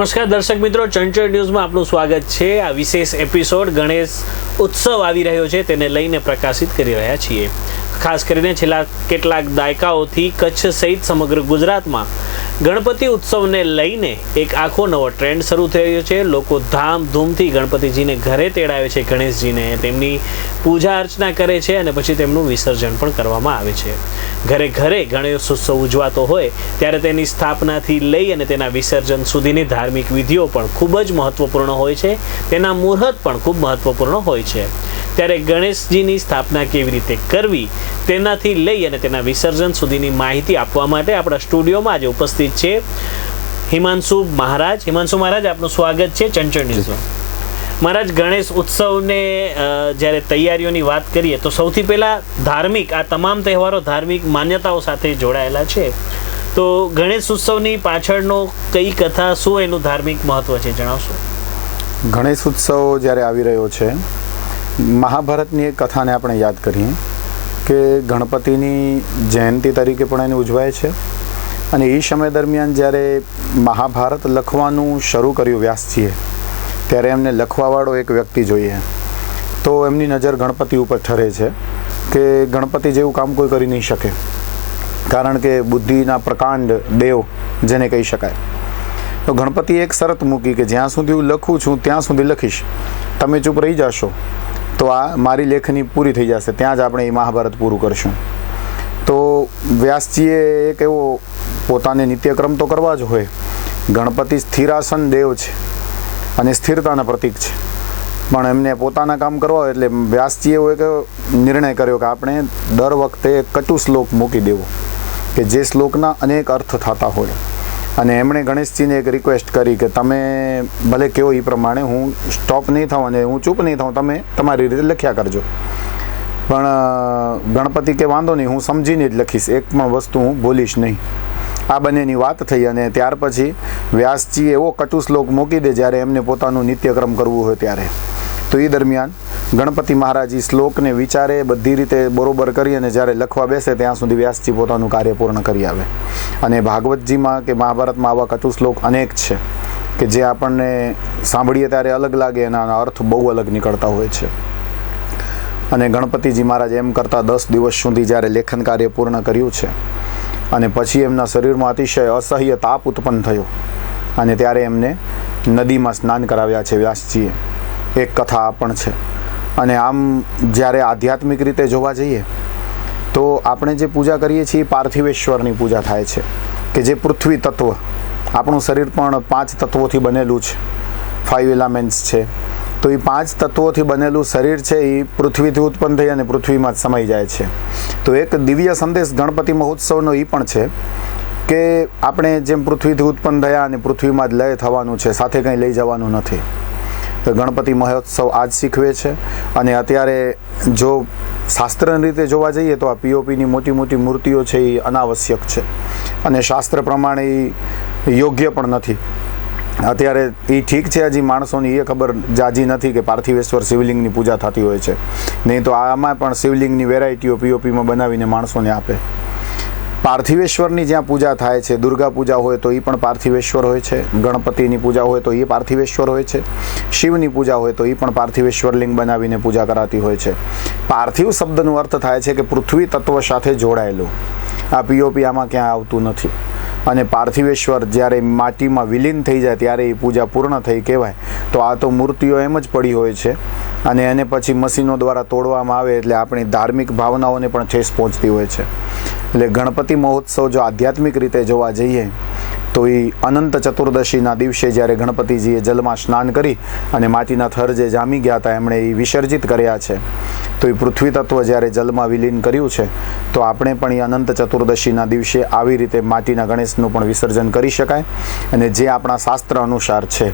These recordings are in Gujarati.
નમસ્કાર દર્શક મિત્રો, ચંચળ ન્યૂઝમાં આપનું સ્વાગત છે. આ વિશેષ એપિસોડ ગણેશ ઉત્સવ આવી રહ્યો છે, તેને લઈને પ્રકાશિત કરી રહ્યા છીએ. ખાસ કરીને છેલ્લા કેટલાક દાયકાઓથી કચ્છ સહિત સમગ્ર ગુજરાતમાં ગણપતિ ઉત્સવને લઈને એક આખો નવો ટ્રેન્ડ શરૂ થયો છે. લોકો ધામધૂમથી ગણપતિજીને ઘરે તેડાવે છે, ગણેશજીને તેમની પૂજા અર્ચના કરે છે અને પછી તેમનું વિસર્જન પણ કરવામાં આવે છે. ઘરે ઘરે ગણેશ ઉત્સવ ઉજવાતો હોય ત્યારે તેની સ્થાપનાથી લઈ અને તેના વિસર્જન સુધીની ધાર્મિક વિધિઓ પણ ખૂબ જ મહત્વપૂર્ણ હોય છે. તેના મુહૂર્ત પણ ખૂબ મહત્વપૂર્ણ હોય છે. ત્યારે ગણેશજીની સ્થાપના કેવી રીતે કરવી તેનાથી લઈ અને તેના વિસર્જન સુધીની માહિતી આપવા માટે આપણા સ્ટુડિયોમાં આજે ઉપસ્થિત છે હિમાંશુ મહારાજ. હિમાંશુ મહારાજ આપનું સ્વાગત છે ચંચળ ન્યૂઝમાં. મહારાજ ગણેશ ઉત્સવને જ્યારે તૈયારીઓની વાત કરીએ તો સૌથી પહેલાં ધાર્મિક આ તમામ તહેવારો ધાર્મિક માન્યતાઓ સાથે જોડાયેલા છે. તો ગણેશ ઉત્સવની પાછળનો કઈ કથા શું એનું ધાર્મિક મહત્વ છે જણાવશો? ગણેશ ઉત્સવ જ્યારે આવી રહ્યો છે મહાભારતની એક કથાને આપણે યાદ કરીએ કે ગણપતિની જયંતિ તરીકે પણ એને ઉજવાય છે. અને એ સમય દરમિયાન જ્યારે મહાભારત લખવાનું શરૂ કર્યું વ્યાસજીએ, ત્યારે એમને લખવાવાળો એક વ્યક્તિ જોઈએ. તો એમની નજર ગણપતિ ઉપર ઠરે છે કે ગણપતિ જેવું કામ કોઈ કરી નહીં શકે. કારણ કે બુદ્ધિના પ્રકાંડ દેવ જેને કહી શકાય. તો ગણપતિએ એક શરત મૂકી કે જ્યાં સુધી હું લખું છું, ત્યાં સુધી લખીશ. તમે ચૂપ રહી જશો. તો આ મારી લેખની પૂરી થઈ જશે. ત્યાં જ આપણે એ મહાભારત પૂરું કરશું. તો વ્યાસજીએ એક એવો પોતાને નિત્યક્રમ તો કરવા જ હોય. ગણપતિ સ્થિરાસન દેવ છે અને સ્થિરતાના પ્રતીક છે. પણ એમને પોતાના કામ કરવા હોય એટલે વ્યાસજીએ એક નિર્ણય કર્યો કે આપણે દર વખતે કટુ શ્લોક મૂકી દેવો. કે જે શ્લોકના અનેક અર્થ થતા હોય. અને એમણે ગણેશજીને એક રિક્વેસ્ટ કરી કે તમે ભલે કેવો એ પ્રમાણે, હું સ્ટોપ નહીં થાઉં અને હું ચૂપ નહીં થાઉં, તમે તમારી રીતે લખ્યા કરજો. પણ ગણપતિ કે વાંધો નહીં, હું સમજીને જ લખીશ. એકમાં વસ્તુ હું બોલીશ નહીં. આ બંનેની વાત થઈ અને ત્યાર પછી વ્યાસજી એવો કટુ શ્લોક મૂકી દે જ્યારે એમને પોતાનું નિત્યક્રમ કરવું હોય ત્યારે. તો એ દરમિયાન ગણપતિ મહારાજ શ્લોકને વિચારે, બધી રીતે બરોબર કરી અને જ્યારે લખવા બેસે ત્યાં સુધી વ્યાસજી પોતાનું કાર્ય પૂર્ણ કરી આવે. અને ભાગવતજીમાં કે મહાભારતમાં આવા કટુ શ્લોક અનેક છે કે જે આપણને સાંભળીએ ત્યારે અલગ લાગે એના અર્થ બહુ અલગ નીકળતા હોય છે. અને ગણપતિજી મહારાજ એમ કરતાં દસ દિવસ સુધી જ્યારે લેખન કાર્ય પૂર્ણ કર્યું છે અને પછી એમના શરીરમાં અતિશય અસહ્ય તાપ ઉત્પન્ન થયો અને ત્યારે એમને નદીમાં સ્નાન કરાવ્યા છે વ્યાસજીએ. એક કથા પણ છે. અને આમ જ્યારે આધ્યાત્મિક રીતે જોવા જઈએ, તો આપણે જે પૂજા કરીએ છીએ પાર્થિવેશ્વરની પૂજા થાય છે, કે જે પૃથ્વી તત્વ, આપણું શરીર પણ પાંચ તત્વોથી બનેલું છે ફાઇવ એલામેન્ટ્સ છે, તો એ પાંચ તત્વોથી બનેલું શરીર છે એ પૃથ્વીથી ઉત્પન્ન થઈ અને પૃથ્વીમાં જ સમાઈ જાય છે. તો એક દિવ્ય સંદેશ ગણપતિ મહોત્સવનો એ પણ છે, કે આપણે જેમ પૃથ્વીથી ઉત્પન્ન થયા અને પૃથ્વીમાં જ લય થવાનું છે, સાથે કંઈ લઈ જવાનું નથી. તો ગણપતિ મહોત્સવ આજ શીખવે છે. અને અત્યારે જો શાસ્ત્રની રીતે જોવા જઈએ તો આ પીઓપીની મોટી મોટી મૂર્તિઓ છે એ અનાવશ્યક છે. અને શાસ્ત્ર પ્રમાણે એ યોગ્ય પણ નથી. અત્યારે એ ઠીક છે હજી માણસોની એ ખબર જાજી નથી કે પાર્થિવેશ્વર શિવલિંગની પૂજા થતી હોય છે. નહીં તો આમાં પણ શિવલિંગની વેરાયટીઓ પીઓપીમાં બનાવીને માણસોને આપે. પાર્થિવેશ્વરની જ્યાં પૂજા થાય છે, દુર્ગા પૂજા હોય તો એ પણ પાર્થિવેશ્વર હોય છે, ગણપતિની પૂજા હોય તો એ પાર્થિવેશ્વર હોય છે, શિવની પૂજા હોય તો એ પણ પાર્થિવેશ્વર લિંગ બનાવીને પૂજા કરાતી હોય છે. પાર્થિવ શબ્દનો અર્થ થાય છે કે પૃથ્વી તત્વ સાથે જોડાયેલું. આ પીઓપી આમાં ક્યાં આવતું નથી. અને પાર્થિવેશ્વર જ્યારે માટીમાં વિલીન થઈ જાય ત્યારે એ પૂજા પૂર્ણ થઈ કહેવાય. તો આ તો મૂર્તિઓ એમ જ પડી હોય છે. અને એને પછી મશીનો દ્વારા તોડવામાં આવે એટલે આપણી ધાર્મિક ભાવનાઓને પણ ઠેસ પહોંચતી હોય છે. એટલે ગણપતિ મહોત્સવ જો આધ્યાત્મિક રીતે જોવા જઈએ, તો એ અનંત ચતુર્દશીના દિવસે જ્યારે ગણપતિજીએ જલમાં સ્નાન કરી અને માટીના થર જે જામી ગયા હતા, એમણે એ વિસર્જિત કર્યા છે. તો એ પૃથ્વી તત્વ જ્યારે જલમાં વિલીન કર્યું છે, તો આપણે પણ એ અનંત ચતુર્દશીના દિવસે આવી રીતે માટીના ગણેશનું પણ વિસર્જન કરી શકાય. અને જે આપણા શાસ્ત્ર અનુસાર છે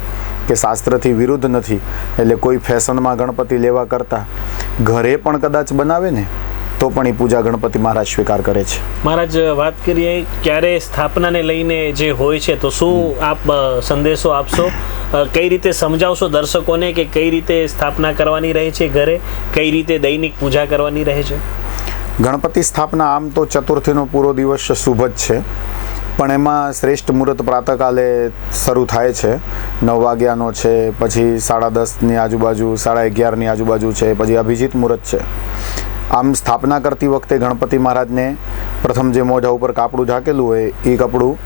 કે શાસ્ત્રથી વિરુદ્ધ નથી, એટલે કોઈ ફેશનમાં ગણપતિ લેવા કરતાં, ઘરે પણ કદાચ બનાવે ને તો પણ એ પૂજા ગણપતિ મહારાજ સ્વીકાર કરે છે. મહારાજ વાત કરીએ ક્યારે સ્થાપનાને લઈને જે હોય છે તો શું આપ સંદેશો આપશો? કઈ રીતે સમજાવશો દર્શકોને કે કઈ રીતે સ્થાપના કરવાની રહે છે ઘરે? કઈ રીતે દૈનિક પૂજા કરવાની રહે છે? ગણપતિ સ્થાપના આમ તો ચતુર્થીનો પૂરો દિવસ શુભ જ છે પણ એમાં શ્રેષ્ઠ મુહૂર્ત પ્રાતકાલે શરૂ થાય છે. નવ વાગ્યાનો છે પછી સાડા દસની આજુબાજુ સાડા અગિયારની આજુબાજુ છે પછી અભિજીત મુહૂર્ત છે. આમ સ્થાપના કરતી વખતે ગણપતિ મહારાજને પ્રથમ જે મોઢા ઉપર કાપડું ઢાંકેલું હોય એ કપડું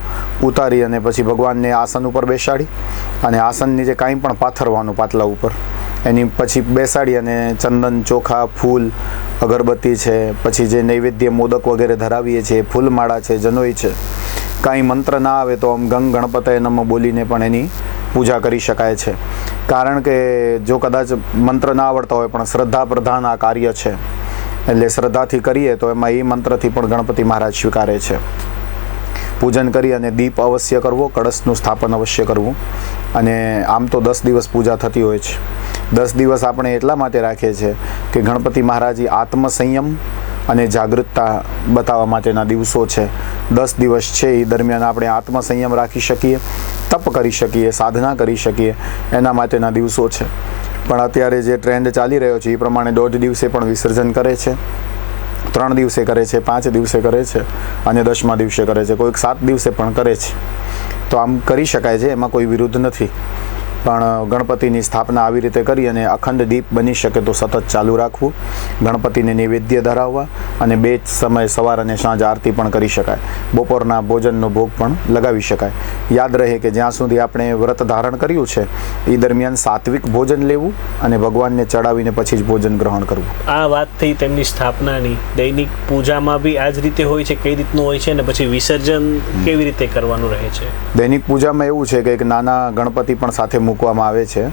ઉતારી અને પછી ભગવાનને આસન ઉપર બેસાડી અને આસનની જે કાંઈ પણ પાથરવાનું પાટલા ઉપર, એની પછી બેસાડી અને ચંદન, ચોખા, ફૂલ, અગરબત્તી છે, પછી જે નૈવેદ્ય મોદક વગેરે ધરાવીએ છીએ, ફૂલમાળા છે, જનોઈ છે, કાંઈ મંત્ર ના આવે તો આમ ગંગ ગણપતય નમ બોલીને પણ એની પૂજા કરી શકાય છે. કારણ કે જો કદાચ મંત્ર ના આવડતા હોય પણ શ્રદ્ધા પ્રધાન આ કાર્ય છે. એટલે શ્રદ્ધાથી કરીએ તો એમાં એ મંત્રથી પણ ગણપતિ મહારાજ સ્વીકારે છે. પૂજન કરી અને દીપ અવશ્ય કરવો, કળશનું સ્થાપન અવશ્ય કરવું. અને આમ તો દસ દિવસ પૂજા થતી હોય છે. દસ દિવસ આપણે એટલા માટે રાખીએ છીએ કે ગણપતિ મહારાજ આત્મસંયમ અને જાગૃતતા બતાવવા માટેના દિવસો છે. દસ દિવસ છે એ દરમિયાન આપણે આત્મસંયમ રાખી શકીએ, તપ કરી શકીએ, સાધના કરી શકીએ, એના માટેના દિવસો છે. પણ અત્યારે જે ટ્રેન્ડ ચાલી રહ્યો છે, એ પ્રમાણે દોઢ દિવસે પણ વિસર્જન કરે છે, ત્રણ દિવસે કરે છે, પાંચ દિવસે કરે છે અને દસમા દિવસે કરે છે. કોઈક સાત દિવસે પણ કરે છે. તો આમ કરી શકાય છે, એમાં કોઈ વિરુદ્ધ નથી. પણ ગણપતિની સ્થાપના આવી રીતે કરી અને અખંડ દીપ બની શકે તો સતત ચાલુ રાખવું. ગણપતિને નૈવેદ્ય ધરાવવા અને બે જ સમય સવાર અને સાંજ આરતી પણ કરી શકાય. બપોરના ભોજનનો ભોગ પણ લગાવી શકાય. યાદ રહે કે જ્યાં સુધી આપણે વ્રત ધારણ કર્યું છે એ દરમિયાન સાત્વિક ભોજન લેવું અને ભગવાનને ચડાવીને પછી જ ભોજન ગ્રહણ કરવું. આ વાત થઈ તેમની સ્થાપનાની દૈનિક પૂજામાં બી આ જ રીતે હોય છે કઈ રીતનું હોય છે અને પછી વિસર્જન કેવી રીતે કરવાનું રહે છે? દૈનિક પૂજામાં એવું છે કે એક નાના ગણપતિ પણ સાથે મૂકવામાં આવે છે.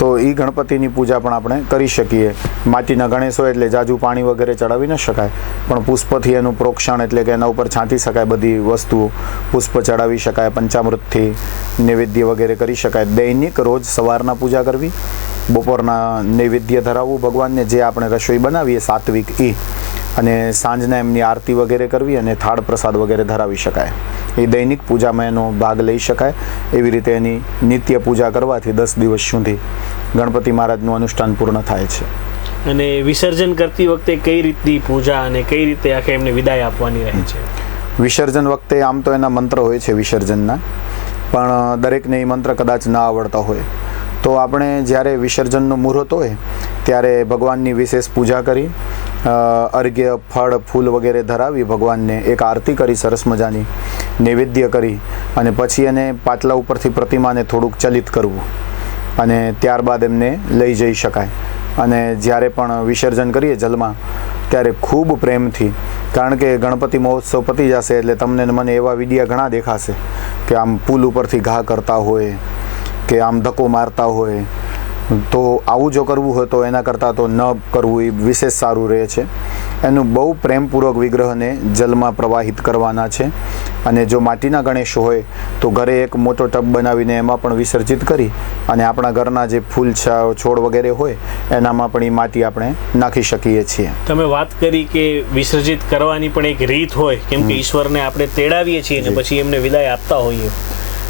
તો એ ગણપતિની પૂજા પણ આપણે કરી શકીએ. માટીના ગણેશ હોય એટલે જાજુ પાણી વગેરે ચડાવી ન શકાય. પણ પુષ્પથી એનું પ્રોક્ષણ એટલે કે એના ઉપર છાંટી શકાય બધી વસ્તુઓ. પુષ્પ ચડાવી શકાય, પંચામૃતથી નૈવેદ્ય વગેરે કરી શકાય. દૈનિક રોજ સવારના પૂજા કરવી, બપોરના નૈવેદ્ય ધરાવવું ભગવાનને જે આપણે રસોઈ બનાવીએ સાત્વિક એ અને સાંજના એમની આરતી વગેરે કરવી અને થાળ પ્રસાદ વગેરે ધરાવી શકાય. એ દૈનિક પૂજામાં એનો ભાગ લઈ શકાય. એવી રીતે એની નિત્ય પૂજા કરવાથી દસ દિવસ સુધી ગણપતિ મહારાજનું અનુષ્ઠાન પૂર્ણ થાય છે. અને વિસર્જન કરતી વખતે કઈ રીતની પૂજા અને કઈ રીતે આખે એમને વિદાય આપવાની રહે છે? વિસર્જન વખતે આમ તો એના મંત્ર હોય છે વિસર્જનના. પણ દરેકને એ મંત્ર કદાચ ના આવડતા હોય. તો આપણે જ્યારે વિસર્જનનું મુહૂર્ત હોય ત્યારે ભગવાનની વિશેષ પૂજા કરી અર્ઘ્ય ફળ ફૂલ વગેરે ધરાવી ભગવાનને એક આરતી કરી સરસ મજાની. નૈવેદ્ય કરી અને પછી એને પાટલા ઉપરથી પ્રતિમાને થોડુંક ચલિત કરવું અને ત્યારબાદ એમને લઈ જઈ શકાય. અને જ્યારે પણ વિસર્જન કરીએ જલમાં, ત્યારે ખૂબ પ્રેમથી, કારણ કે ગણપતિ મહોત્સવ પતી જશે એટલે તમને મને એવા વિડીયા ઘણા દેખાશે કે આમ પુલ ઉપરથી ઘા કરતા હોય, કે આમ ધક્કો મારતા હોય. તો આવું જો કરવું હોય તો એના કરતાં તો ન કરવું એ વિશેષ સારું રહે છે. એનું બહુ પ્રેમપૂર્વક વિગ્રહને જલમાં પ્રવાહિત કરવાના છે. અને જો માટીના ગણેશ હોય તો ઘરે એક મોટો ટબ બનાવીને એમાં પણ વિસર્જિત કરી અને આપણા ઘરના જે ફૂલ છોડ વગેરે હોય એનામાં પણ એ માટી આપણે નાખી શકીએ છીએ. તમે વાત કરી કે વિસર્જિત કરવાની પણ એક રીત હોય કેમ કે ઈશ્વરને આપણે તેડાવીએ છીએ અને પછી એમને વિદાય આપતા હોઈએ.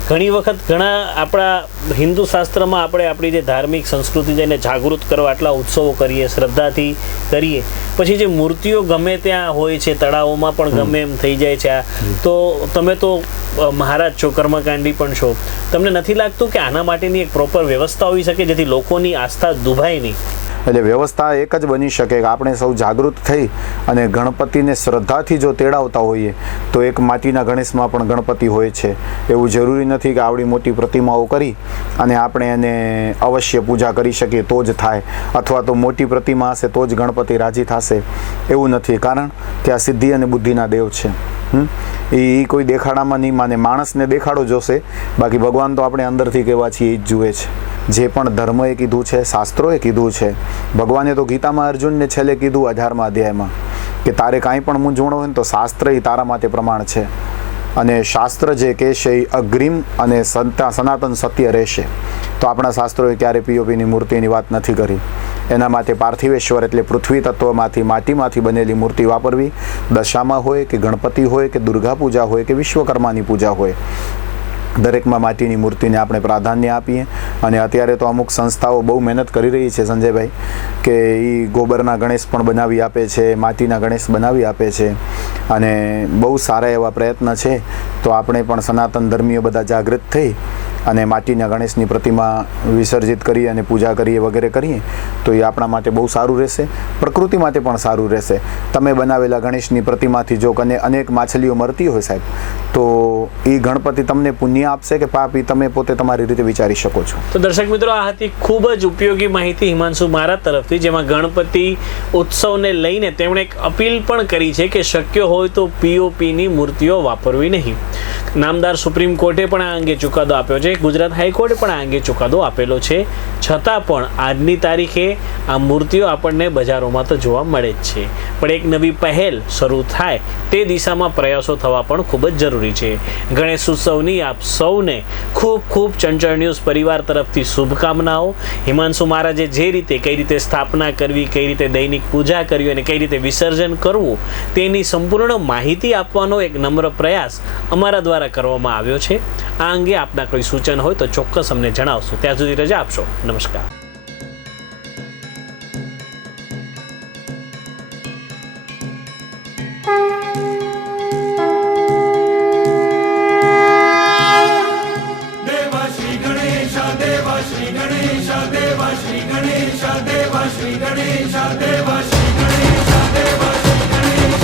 ઘણી વખત ઘણા આપણા હિન્દુ શાસ્ત્રમાં આપણે આપણી જે ધાર્મિક સંસ્કૃતિ છે એને જાગૃત કરવા આટલા ઉત્સવો કરીએ શ્રદ્ધાથી કરીએ. પછી જે મૂર્તિઓ ગમે ત્યાં હોય છે તળાવોમાં પણ ગમે એમ થઈ જાય છે આ. તો તમે તો મહારાજ છો કર્મકાંડી પણ છો. તમને નથી લાગતું કે આના માટેની એક પ્રોપર વ્યવસ્થા હોઈ શકે જેથી લોકોની આસ્થા દુભાય નહીં? એટલે વ્યવસ્થા એક જ બની શકે કે આપણે સૌ જાગૃત થઈ અને ગણપતિને શ્રદ્ધાથી જો તેડાવતા હોઈએ, તો એક માટીના ગણેશમાં પણ ગણપતિ હોય છે. એવું જરૂરી નથી કે આવડી મોટી પ્રતિમાઓ કરી અને આપણે એને અવશ્ય પૂજા કરી શકીએ તો જ થાય. અથવા તો મોટી પ્રતિમા હશે તો જ ગણપતિ રાજી થશે. એવું નથી. કારણ કે આ સિદ્ધિ અને બુદ્ધિના દેવ છે? એ કોઈ દેખાડામાં નહીં માને. માણસને દેખાડો જોશે. બાકી ભગવાન તો આપણે અંદરથી કહેવા છીએ એ જ જુએ છે. જે પણ ધર્મએ કીધું છે, શાસ્ત્રોએ કીધું છે. ભગવાને તો ગીતામાં અર્જુનને છેલ્લે કીધું અઢારમા અધ્યાયમાં કે તારે કાંઈ પણ મૂંઝવણો હોય ને તો શાસ્ત્ર એ તારા માટે પ્રમાણ છે. અને શાસ્ત્ર જે કહેશે એ અગ્રિમ અને સનાતન સત્ય રહેશે. તો આપણા શાસ્ત્રોએ ક્યારે પીઓપીની મૂર્તિની વાત નથી કરી. એના માટે પાર્થિવેશ્વર એટલે પૃથ્વી તત્વમાંથી માટીમાંથી બનેલી મૂર્તિ વાપરવી, દશામાં હોય કે ગણપતિ હોય કે દુર્ગા પૂજા હોય કે વિશ્વકર્માની પૂજા હોય. દરેકમાં માટીની મૂર્તિને આપણે પ્રાધાન્ય આપીએ અને અત્યારે તો અમુક સંસ્થાઓ બહુ મહેનત કરી રહી છે સંજયભાઈ, કે એ ગોબરના ગણેશ પણ બનાવી આપે છે, માટીના ગણેશ બનાવી આપે છે. અને બહુ સારા એવા પ્રયત્ન છે. તો આપણે પણ સનાતન ધર્મીઓ બધા જાગૃત થઈ અને માટીના ગણેશની પ્રતિમા વિસર્જિત કરીએ અને પૂજા કરીએ વગેરે કરીએ, તો એ આપણા માટે બહુ સારું રહેશે. પ્રકૃતિ માટે પણ સારું રહેશે. તમે બનાવેલા ગણેશની પ્રતિમાથી જો કને અનેક માછલીઓ મરતી હોય સાહેબ, તો એ ગણપતિ તમને પુણ્ય આપશે કે પાપ એ તમે પોતે તમારી રીતે વિચારી શકો છો? તો દર્શક મિત્રો, આ હતી ખૂબ જ ઉપયોગી માહિતી હિમાંશુ મારા તરફથી, જેમાં ગણપતિ ઉત્સવને લઈને તેમણે એક અપીલ પણ કરી છે કે શક્ય હોય તો પીઓપીની મૂર્તિઓ વાપરવી નહીં. નામદાર સુપ્રીમ કોર્ટે પણ આ અંગે ચુકાદો આપ્યો છે. ગુજરાત હાઈકોર્ટે પણ આ અંગે ચુકાદો આપેલો છે. છતાં પણ આજની તારીખે આ મૂર્તિઓ આપણને બજારોમાં તો જોવા મળે જ છે. પણ એક નવી પહેલ શરૂ થાય તે દિશામાં પ્રયાસો થવા પણ ખૂબ જ જરૂરી છે. ગણેશ ઉત્સવની આપ સૌને ખૂબ ખૂબ ચંચળ ન્યૂઝ પરિવાર તરફથી શુભકામનાઓ. હિમાંશુ મહારાજે જે રીતે કઈ રીતે સ્થાપના કરવી, કઈ રીતે દૈનિક પૂજા કરવી અને કઈ રીતે વિસર્જન કરવું તેની સંપૂર્ણ માહિતી આપવાનો એક નમ્ર પ્રયાસ અમારા દ્વારા કરવામાં આવ્યો છે. આ અંગે આપના કોઈ સૂચન હોય તો ચોક્કસ અમને જણાવશો. ત્યાં સુધી રજા આપશો. નમસ્કાર.